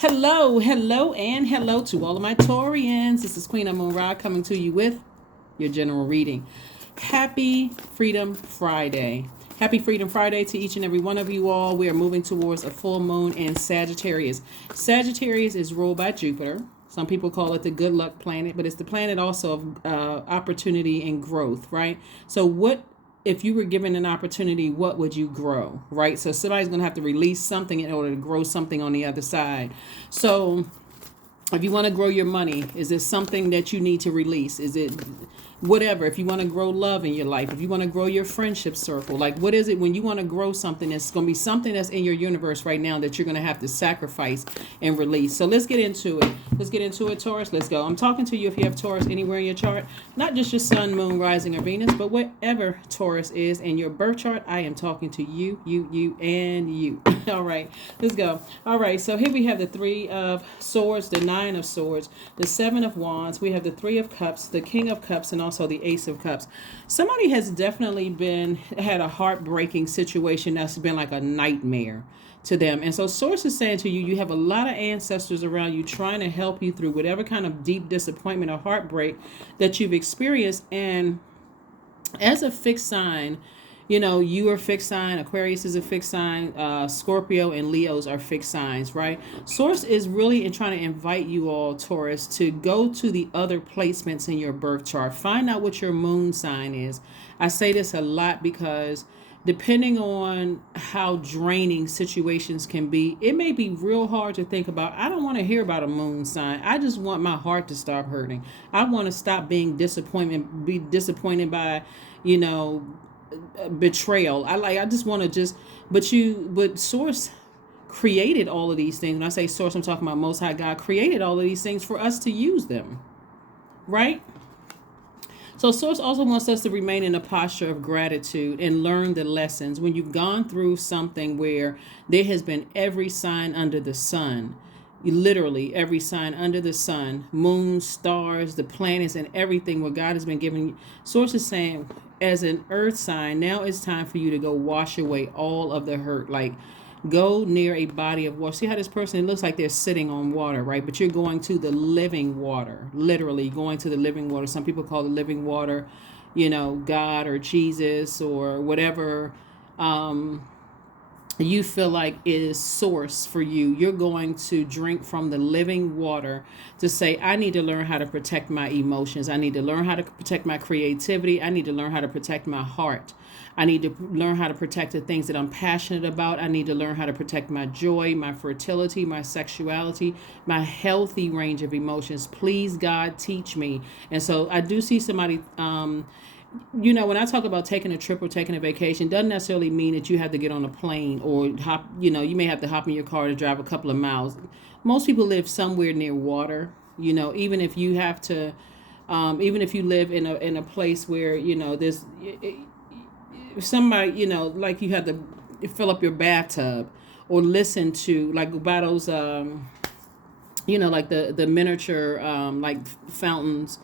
Hello to all of my Taurians. This is Queen Amun Ra coming to you with your general reading. Happy Freedom Friday. Happy Freedom Friday to each and every one of you all. We are moving towards a full moon in Sagittarius. Sagittarius is ruled by Jupiter. Some people call it the good luck planet, but it's the planet also of opportunity and growth, right? So what if you were given an opportunity, what would you grow, right? So somebody's going to have to release something in order to grow something on the other side. So if you want to grow your money, is it something that you need to release? Is it whatever? If you want to grow love in your life, if you want to grow your friendship circle, like what is it when you want to grow something? It's going to be something that's in your universe right now that you're going to have to sacrifice and release. So let's get into it. Taurus. Let's go. I'm talking to you if you have Taurus anywhere in your chart, not just your sun, moon, rising, or Venus, but whatever Taurus is in your birth chart. I am talking to you, and you. All right, let's go. All right, so here we have the Three of Swords, the Nine of Swords, the Seven of Wands. We have the Three of Cups, the King of Cups, and also the Ace of Cups. Somebody has definitely had a heartbreaking situation that's been like a nightmare to them. And so Source is saying to you, you have a lot of ancestors around you trying to help you through whatever kind of deep disappointment or heartbreak that you've experienced. And as a fixed sign, you are fixed sign, Aquarius is a fixed sign, Scorpio and Leos are fixed signs, right? Source is really trying to invite you all, Taurus, to go to the other placements in your birth chart. Find out what your moon sign is. I say this a lot because depending on how draining situations can be, it may be real hard to think about. I don't want to hear about a moon sign. I just want my heart to stop hurting. I want to stop being disappointed by, betrayal. I just want to but Source created all of these things. When I say Source, I'm talking about Most High God created all of these things for us to use them, right? So Source also wants us to remain in a posture of gratitude and learn the lessons. When you've gone through something where there has been every sign under the sun, literally every sign under the sun, moon, stars, the planets, and everything where God has been giving you. Source is saying, as an earth sign, now it's time for you to go wash away all of the hurt. Like, go near a body of water. See how this person, it looks like they're sitting on water, right? But you're going to the living water, literally going to the living water. Some people call the living water, God or Jesus or whatever you feel like is source for you. You're going to drink from the living water to say, I need to learn how to protect my emotions. I need to learn how to protect my creativity. I need to learn how to protect my heart. I need to learn how to protect the things that I'm passionate about. I need to learn how to protect my joy, my fertility, my sexuality, my healthy range of emotions. Please, God, teach me. And so I do see somebody, when I talk about taking a trip or taking a vacation, doesn't necessarily mean that you have to get on a plane or hop, you may have to hop in your car to drive a couple of miles. Most people live somewhere near water, even if you have to, even if you live in a place where, there's somebody, like you have to fill up your bathtub or listen to, like, by those, like the miniature, like fountains,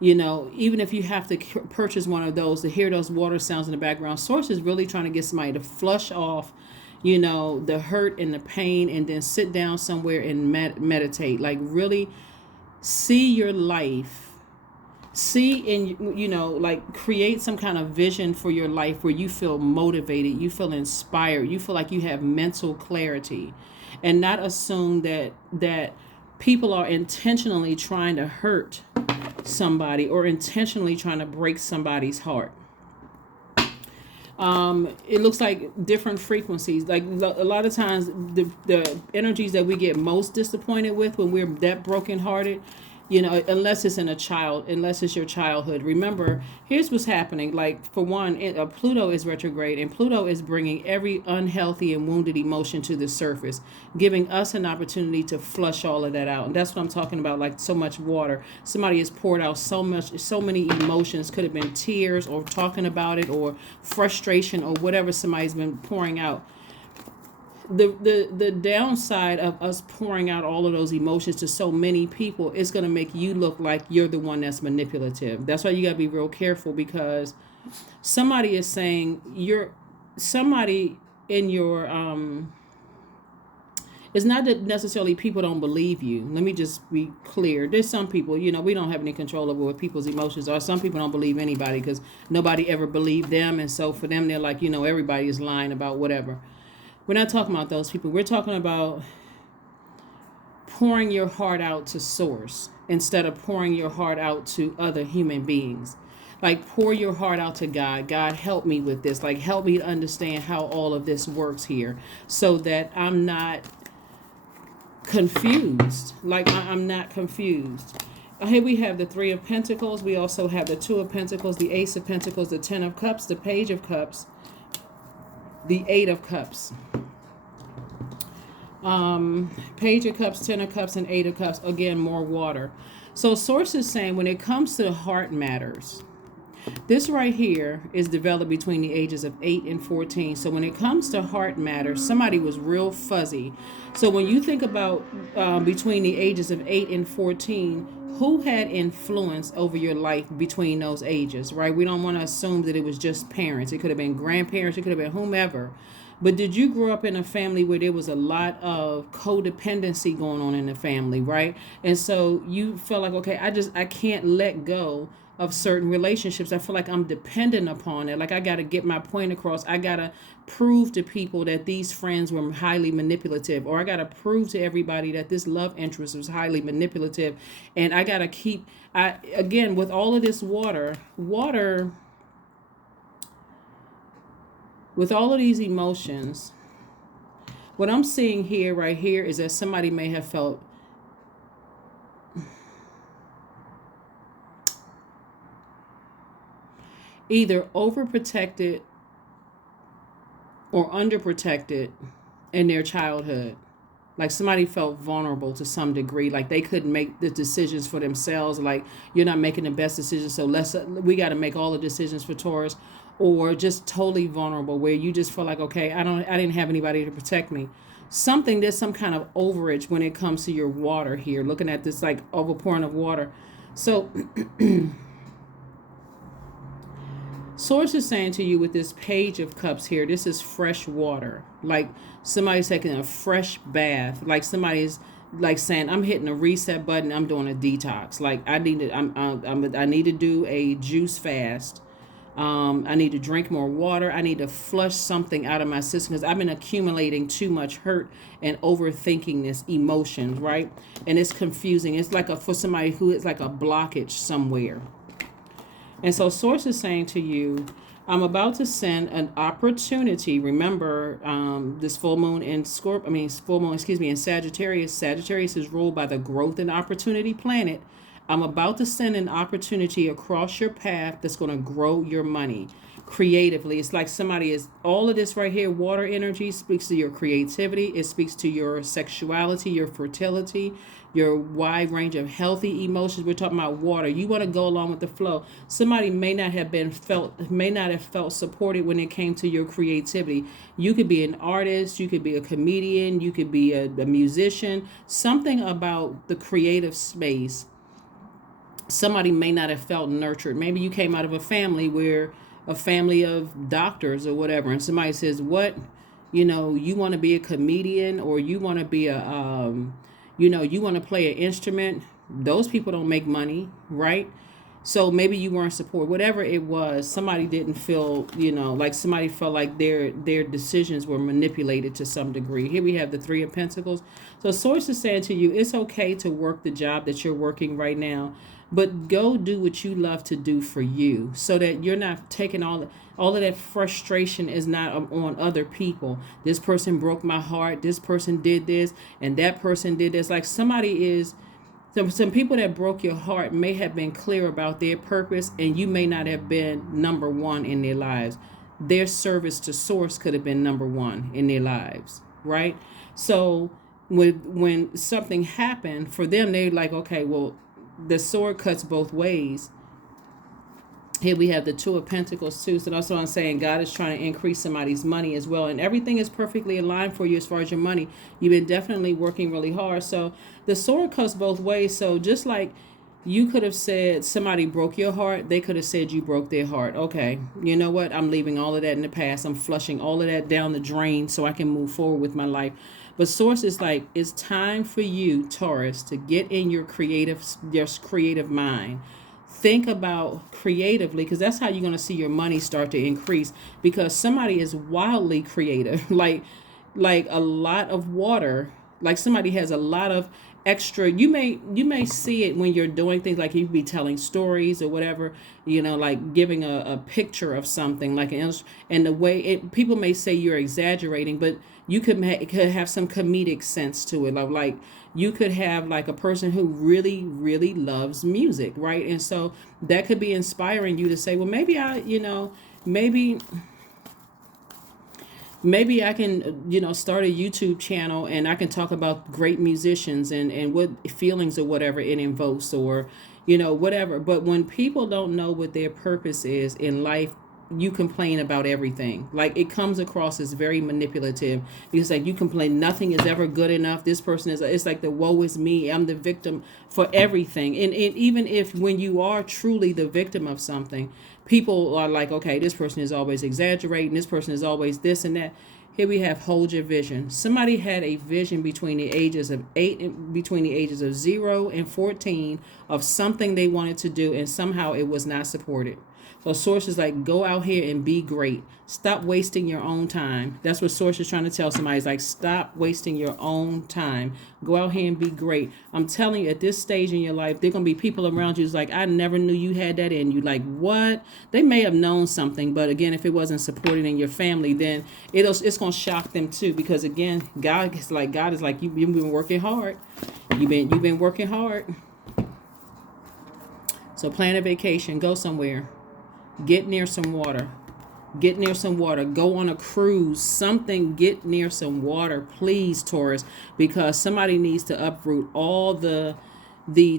even if you have to purchase one of those to hear those water sounds in the background. Source is really trying to get somebody to flush off, the hurt and the pain, and then sit down somewhere and meditate. Like, really see your life. Like, create some kind of vision for your life where you feel motivated, you feel inspired, you feel like you have mental clarity, and not assume that people are intentionally trying to hurt somebody or intentionally trying to break somebody's heart. It looks like different frequencies. Like, a lot of times the energies that we get most disappointed with when we're that brokenhearted, unless it's unless it's your childhood. Remember, here's what's happening. Like, for one, Pluto is retrograde, and Pluto is bringing every unhealthy and wounded emotion to the surface, giving us an opportunity to flush all of that out. And that's what I'm talking about. Like, so much water. Somebody has poured out so many emotions. Could have been tears or talking about it or frustration or whatever somebody's been pouring out. The downside of us pouring out all of those emotions to so many people is going to make you look like you're the one that's manipulative. That's why you got to be real careful, because somebody is saying somebody in your It's not that necessarily people don't believe you. Let me just be clear. There's some people, we don't have any control over what people's emotions are. Some people don't believe anybody because nobody ever believed them. And so for them, they're like, everybody is lying about whatever. We're not talking about those people. We're talking about pouring your heart out to source instead of pouring your heart out to other human beings. Like, pour your heart out to God. God, help me with this. Like, help me to understand how all of this works here so that I'm not confused. Like, I'm not confused. Here we have the Three of Pentacles. We also have the Two of Pentacles, the Ace of Pentacles, the Ten of Cups, the Page of Cups, the Eight of Cups. Page of Cups, Ten of Cups, and Eight of Cups. Again, more water. So Source is saying when it comes to heart matters, this right here is developed between the ages of 8 and 14. So when it comes to heart matters, somebody was real fuzzy. So when you think about between the ages of 8 and 14, who had influence over your life between those ages, right? We don't want to assume that it was just parents. It could have been grandparents. It could have been whomever. But did you grow up in a family where there was a lot of codependency going on in the family, right? And so you felt like, okay, I can't let go of certain relationships. I feel like I'm dependent upon it. Like, I got to get my point across. I got to prove to people that these friends were highly manipulative, or I got to prove to everybody that this love interest was highly manipulative. And I got to again, with all of this water, with all of these emotions, what I'm seeing here, right here, is that somebody may have felt either overprotected or underprotected in their childhood. Like, somebody felt vulnerable to some degree, like they couldn't make the decisions for themselves. Like, you're not making the best decisions, so we got to make all the decisions for Taurus. Or just totally vulnerable, where you just feel like, okay, I didn't have anybody to protect me. There's some kind of overage when it comes to your water here. Looking at this, like, overpouring of water. So Source is saying to you with this Page of Cups here, this is fresh water. Like, somebody's taking a fresh bath. Like, somebody's like saying, I'm hitting a reset button. I'm doing a detox. Like, I need to do a juice fast. I need to drink more water. I need to flush something out of my system because I've been accumulating too much hurt and overthinking this emotions, right? And it's confusing. It's like for somebody who is like a blockage somewhere. And so Source is saying to you, I'm about to send an opportunity. Remember, this full moon in in Sagittarius. Sagittarius is ruled by the growth and opportunity planet. I'm about to send an opportunity across your path that's going to grow your money creatively. It's like somebody is, all of this right here, water energy speaks to your creativity. It speaks to your sexuality, your fertility, your wide range of healthy emotions. We're talking about water. You want to go along with the flow. Somebody may not have felt supported when it came to your creativity. You could be an artist, you could be a comedian, you could be a musician. Something about the creative space. Somebody may not have felt nurtured. Maybe you came out of a family of doctors or whatever, and somebody says, what, you want to be a comedian, or you want to be you want to play an instrument. Those people don't make money, right? So maybe you weren't supported. Whatever it was, somebody didn't feel, like somebody felt like their decisions were manipulated to some degree. Here we have the Three of Pentacles. So Source is saying to you, it's okay to work the job that you're working right now, but go do what you love to do for you, so that you're not taking all of that frustration is not on other people. This person broke my heart. This person did this, and that person did this. Like, somebody is, some people that broke your heart may have been clear about their purpose, and you may not have been number one in their lives. Their service to Source could have been number one in their lives, right? So when something happened for them, they're like, okay, well, the sword cuts both ways. Here we have the Two of Pentacles too. So that's what I'm saying. God is trying to increase somebody's money as well. And everything is perfectly aligned for you as far as your money. You've been definitely working really hard. So the sword cuts both ways. So just like you could have said somebody broke your heart, they could have said you broke their heart. Okay, you know what? I'm leaving all of that in the past. I'm flushing all of that down the drain so I can move forward with my life. But source is like, it's time for you, Taurus, to get in your creative mind. Think about creatively, because that's how you're going to see your money start to increase, because somebody is wildly creative. Like a lot of water, like somebody has a lot of extra. You may see it when you're doing things, like you be telling stories or whatever, like giving a picture of something, like and the way people may say you're exaggerating, but you could have some comedic sense to it. Like you could have like a person who really really loves music, right? And so that could be inspiring you to say, well, maybe maybe I can, start a YouTube channel, and I can talk about great musicians and what feelings or whatever it invokes, or, whatever. But when people don't know what their purpose is in life, you complain about everything. Like, it comes across as very manipulative, because like you complain nothing is ever good enough. This person is, it's like the woe is me. I'm the victim for everything. And even if when you are truly the victim of something, people are like, okay, this person is always exaggerating. This person is always this and that. Here we have hold your vision. Somebody had a vision between the ages of 8 and between the ages of 0 and 14 of something they wanted to do, and somehow it was not supported. So source is like, go out here and be great. Stop wasting your own time. That's what source is trying to tell somebody. It's like, stop wasting your own time. Go out here and be great. I'm telling you, at this stage in your life, there are going to be people around you who's like, I never knew you had that in you. Like, what? They may have known something, but again, if it wasn't supported in your family, then it's going to shock them too. Because again, God is like, you've been working hard. You've been working hard. So plan a vacation. Go somewhere. Get near some water. Get near some water. Go on a cruise. Something. Get near some water, please, Taurus, because somebody needs to uproot all the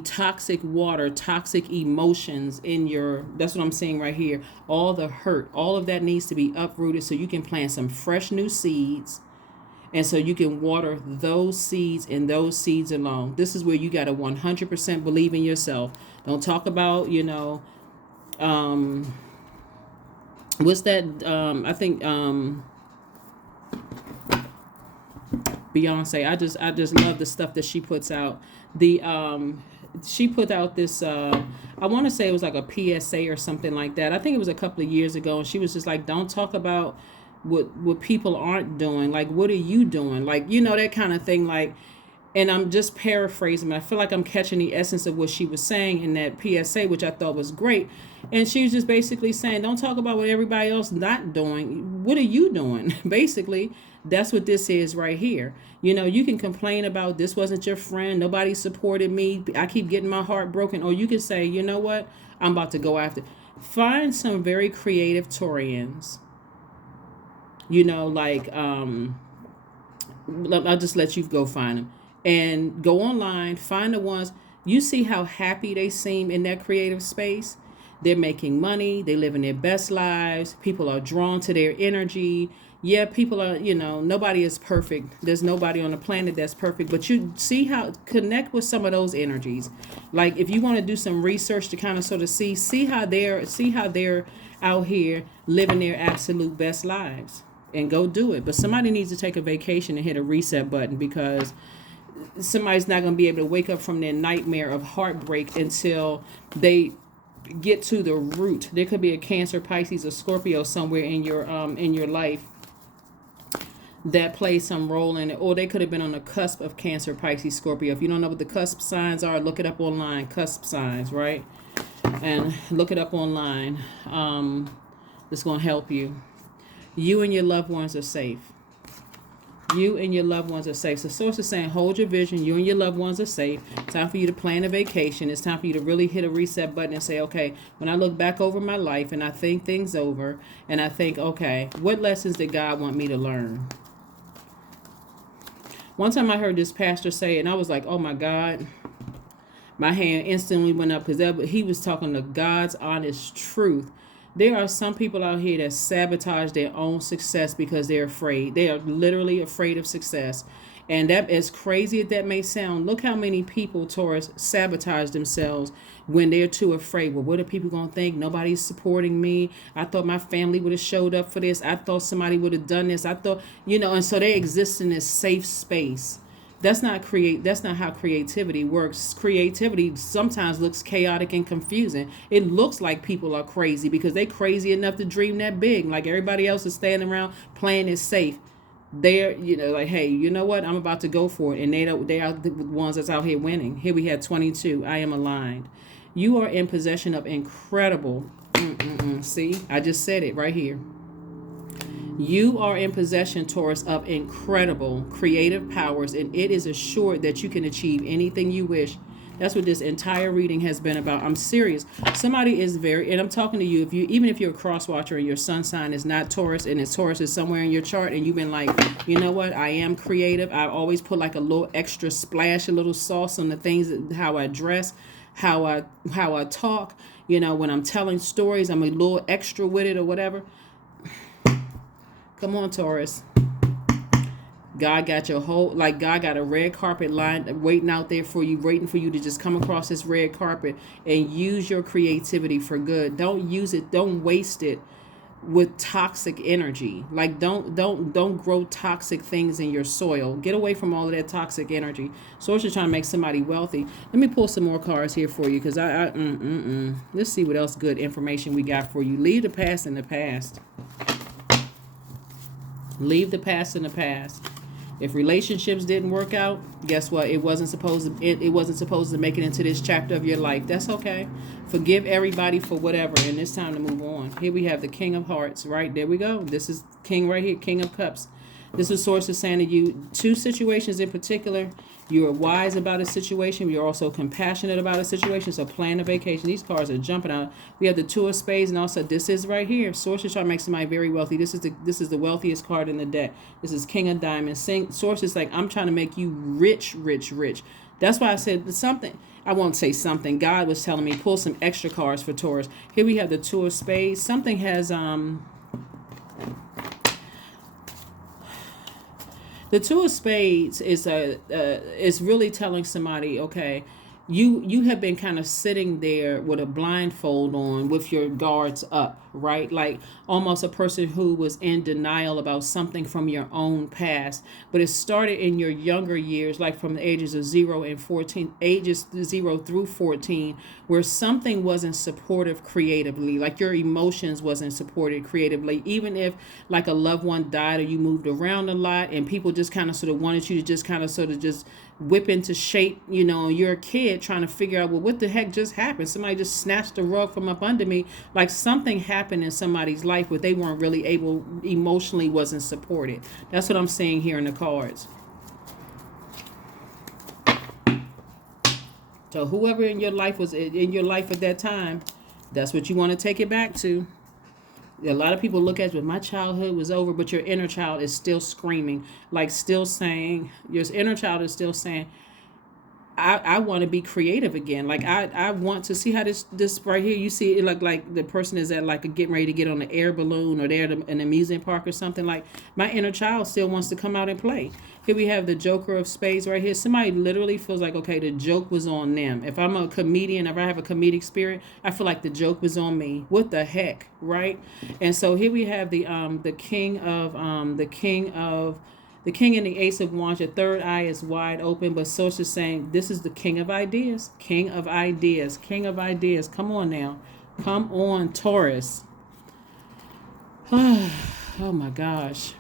toxic water, toxic emotions in your, that's what I'm saying right here. All the hurt, all of that needs to be uprooted so you can plant some fresh new seeds. And so you can water those seeds and those seeds alone. This is where you got to 100% believe in yourself. Don't talk about, what's that? I think Beyonce. I just love the stuff that she puts out. She put out this. I want to say it was like a PSA or something like that. I think it was a couple of years ago, and she was just like, "Don't talk about what people aren't doing. Like, what are you doing? Like, that kind of thing. Like." And I'm just paraphrasing, but I feel like I'm catching the essence of what she was saying in that PSA, which I thought was great. And she was just basically saying, don't talk about what everybody else not doing. What are you doing? Basically, that's what this is right here. You can complain about this wasn't your friend. Nobody supported me. I keep getting my heart broken. Or you can say, you know what? I'm about to go after. Find some very creative Taurians. I'll just let you go find them. And go online, find the ones, you see how happy they seem in that creative space. They're making money. They living their best lives. People are drawn to their energy. Yeah, people are, nobody is perfect. There's nobody on the planet that's perfect. But you see how, connect with some of those energies. Like if you want to do some research to kind of sort of see how they're out here living their absolute best lives. And go do it. But somebody needs to take a vacation and hit a reset button, because somebody's not going to be able to wake up from their nightmare of heartbreak until they get to the root. There could be a Cancer, Pisces, or Scorpio somewhere in your life that plays some role in it, or they could have been on the cusp of Cancer, Pisces, Scorpio. If you don't know what the cusp signs are, look it up online. Cusp signs, right? And look it up online. It's going to help you. You and your loved ones are safe. You and your loved ones are safe. So source is saying, hold your vision. You and your loved ones are safe. Time for you to plan a vacation. It's time for you to really hit a reset button and say, okay, when I look back over my life and I think things over and I think, okay, what lessons did God want me to learn? One time I heard this pastor say, and I was like, oh my God, my hand instantly went up, because he was talking to God's honest truth. There are some people out here that sabotage their own success because they're afraid. They are literally afraid of success. And that, as crazy as that may sound, look how many people, Taurus, sabotage themselves when they're too afraid. Well, what are people going to think? Nobody's supporting me. I thought my family would have showed up for this. I thought somebody would have done this. I thought, and so they exist in this safe space. That's not how creativity works. Creativity sometimes looks chaotic and confusing. It looks like people are crazy because they crazy enough to dream that big. Like everybody else is standing around playing it safe. They're, like, hey, you know what? I'm about to go for it. And they are the ones that's out here winning. Here we have 22. I am aligned. You are in possession of incredible. See, I just said it right here. You are in possession, Taurus, of incredible creative powers, and it is assured that you can achieve anything you wish. That's what this entire reading has been about. I'm serious. Somebody is and I'm talking to you, even if you're a cross watcher and your sun sign is not Taurus and it's Taurus is somewhere in your chart and you've been like, you know what, I am creative. I always put like a little extra splash, a little sauce on the things, how I dress, how I talk, when I'm telling stories, I'm a little extra with it or whatever. Come on, Taurus. God got God got a red carpet line waiting out there for you, waiting for you to just come across this red carpet and use your creativity for good. Don't use it. Don't waste it with toxic energy. Like don't grow toxic things in your soil. Get away from all of that toxic energy. Source is trying to make somebody wealthy. Let me pull some more cards here for you because let's see what else good information we got for you. Leave the past in the past. Leave the past in the past. If relationships didn't work out, guess what? It wasn't supposed to make it into this chapter of your life. That's okay. Forgive everybody for whatever, and it's time to move on. Here we have the King of Hearts, right? There we go. This is King right here, King of Cups. This is Source is saying to you, two situations in particular. You are wise about a situation. You're also compassionate about a situation. So plan a vacation. These cards are jumping out. We have the Two of Spades, and also this is right here. Source is trying to make somebody very wealthy. This is the wealthiest card in the deck. This is King of Diamonds. Source is like, I'm trying to make you rich, rich, rich. That's why I said something. I won't say something. God was telling me pull some extra cards for Taurus. Here we have the Two of Spades. Something has The Two of Spades is really telling somebody, okay, you have been kind of sitting there with a blindfold on with your guards up, right? Like almost a person who was in denial about something from your own past. But it started in your younger years, like from the ages of 0 and 14, ages 0 through 14, where something wasn't supportive creatively, like your emotions wasn't supported creatively, even if like a loved one died or you moved around a lot and people just kind of sort of wanted you to just kind of sort of just whip into shape, you're a kid trying to figure out, well, what the heck just happened? Somebody just snatched the rug from up under me. Like something happened in somebody's life where they weren't really able, emotionally wasn't supported. That's what I'm seeing here in the cards. So whoever in your life was in your life at that time, that's what you want to take it back to. A lot of people look at it, well, my childhood was over, but your inner child is still screaming, like still saying, your inner child is still saying, I want to be creative again. Like I want to see how this right here, you see it like the person is at like getting ready to get on the air balloon or they're at an amusement park or something. Like my inner child still wants to come out and play. Here we have the Joker of Spades right here. Somebody literally feels like, okay, the joke was on them. If I'm a comedian, if I have a comedic spirit, I feel like the joke was on me. What the heck, right? And so here we have the King and the Ace of Wands. Your third eye is wide open, but Source is saying this is the King of Ideas. King of Ideas. King of Ideas. Come on now. Come on, Taurus. Oh my gosh.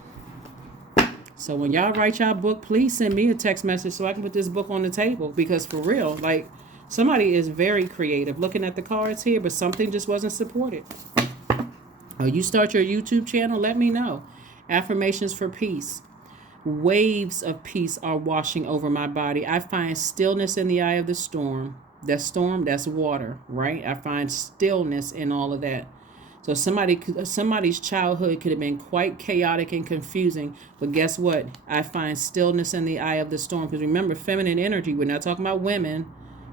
So when y'all write y'all book, please send me a text message so I can put this book on the table. Because for real, like somebody is very creative looking at the cards here, but something just wasn't supported. Or you start your YouTube channel, let me know. Affirmations for peace. Waves of peace are washing over my body. I find stillness in the eye of the storm. That storm, that's water, right? I find stillness in all of that. So somebody's childhood could have been quite chaotic and confusing, but guess what? I find stillness in the eye of the storm. Because remember, feminine energy, we're not talking about women.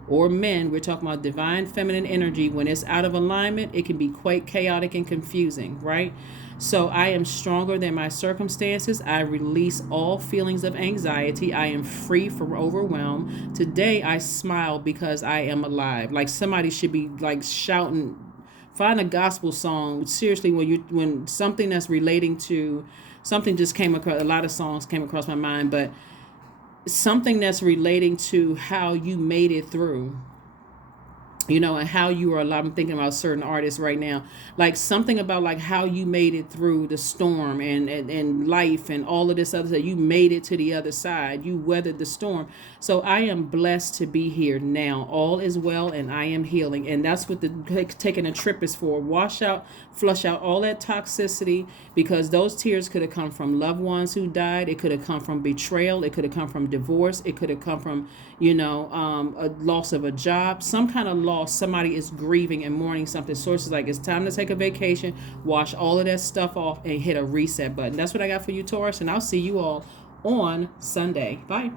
or men. We're talking about divine feminine energy. When it's out of alignment, it can be quite chaotic and confusing, right? So I am stronger than my circumstances. I release all feelings of anxiety. I am free from overwhelm. Today I smile because I am alive. Like somebody should be like shouting. Find a gospel song. Seriously, when something that's relating to something just came across, a lot of songs came across my mind, but something that's relating to how you made it through, and how you are alive. I'm thinking about certain artists right now, like something about like how you made it through the storm and life and all of this other stuff. You made it to the other side. You weathered the storm. So I am blessed to be here now. All is well and I am healing. And that's what taking a trip is for. Wash out, flush out all that toxicity, because those tears could have come from loved ones who died. It could have come from betrayal. It could have come from divorce. It could have come from, a loss of a job, some kind of loss. Somebody is grieving and mourning something. Sources like, it's time to take a vacation, wash all of that stuff off and hit a reset button. That's what I got for you, Taurus, and I'll see you all on Sunday. Bye.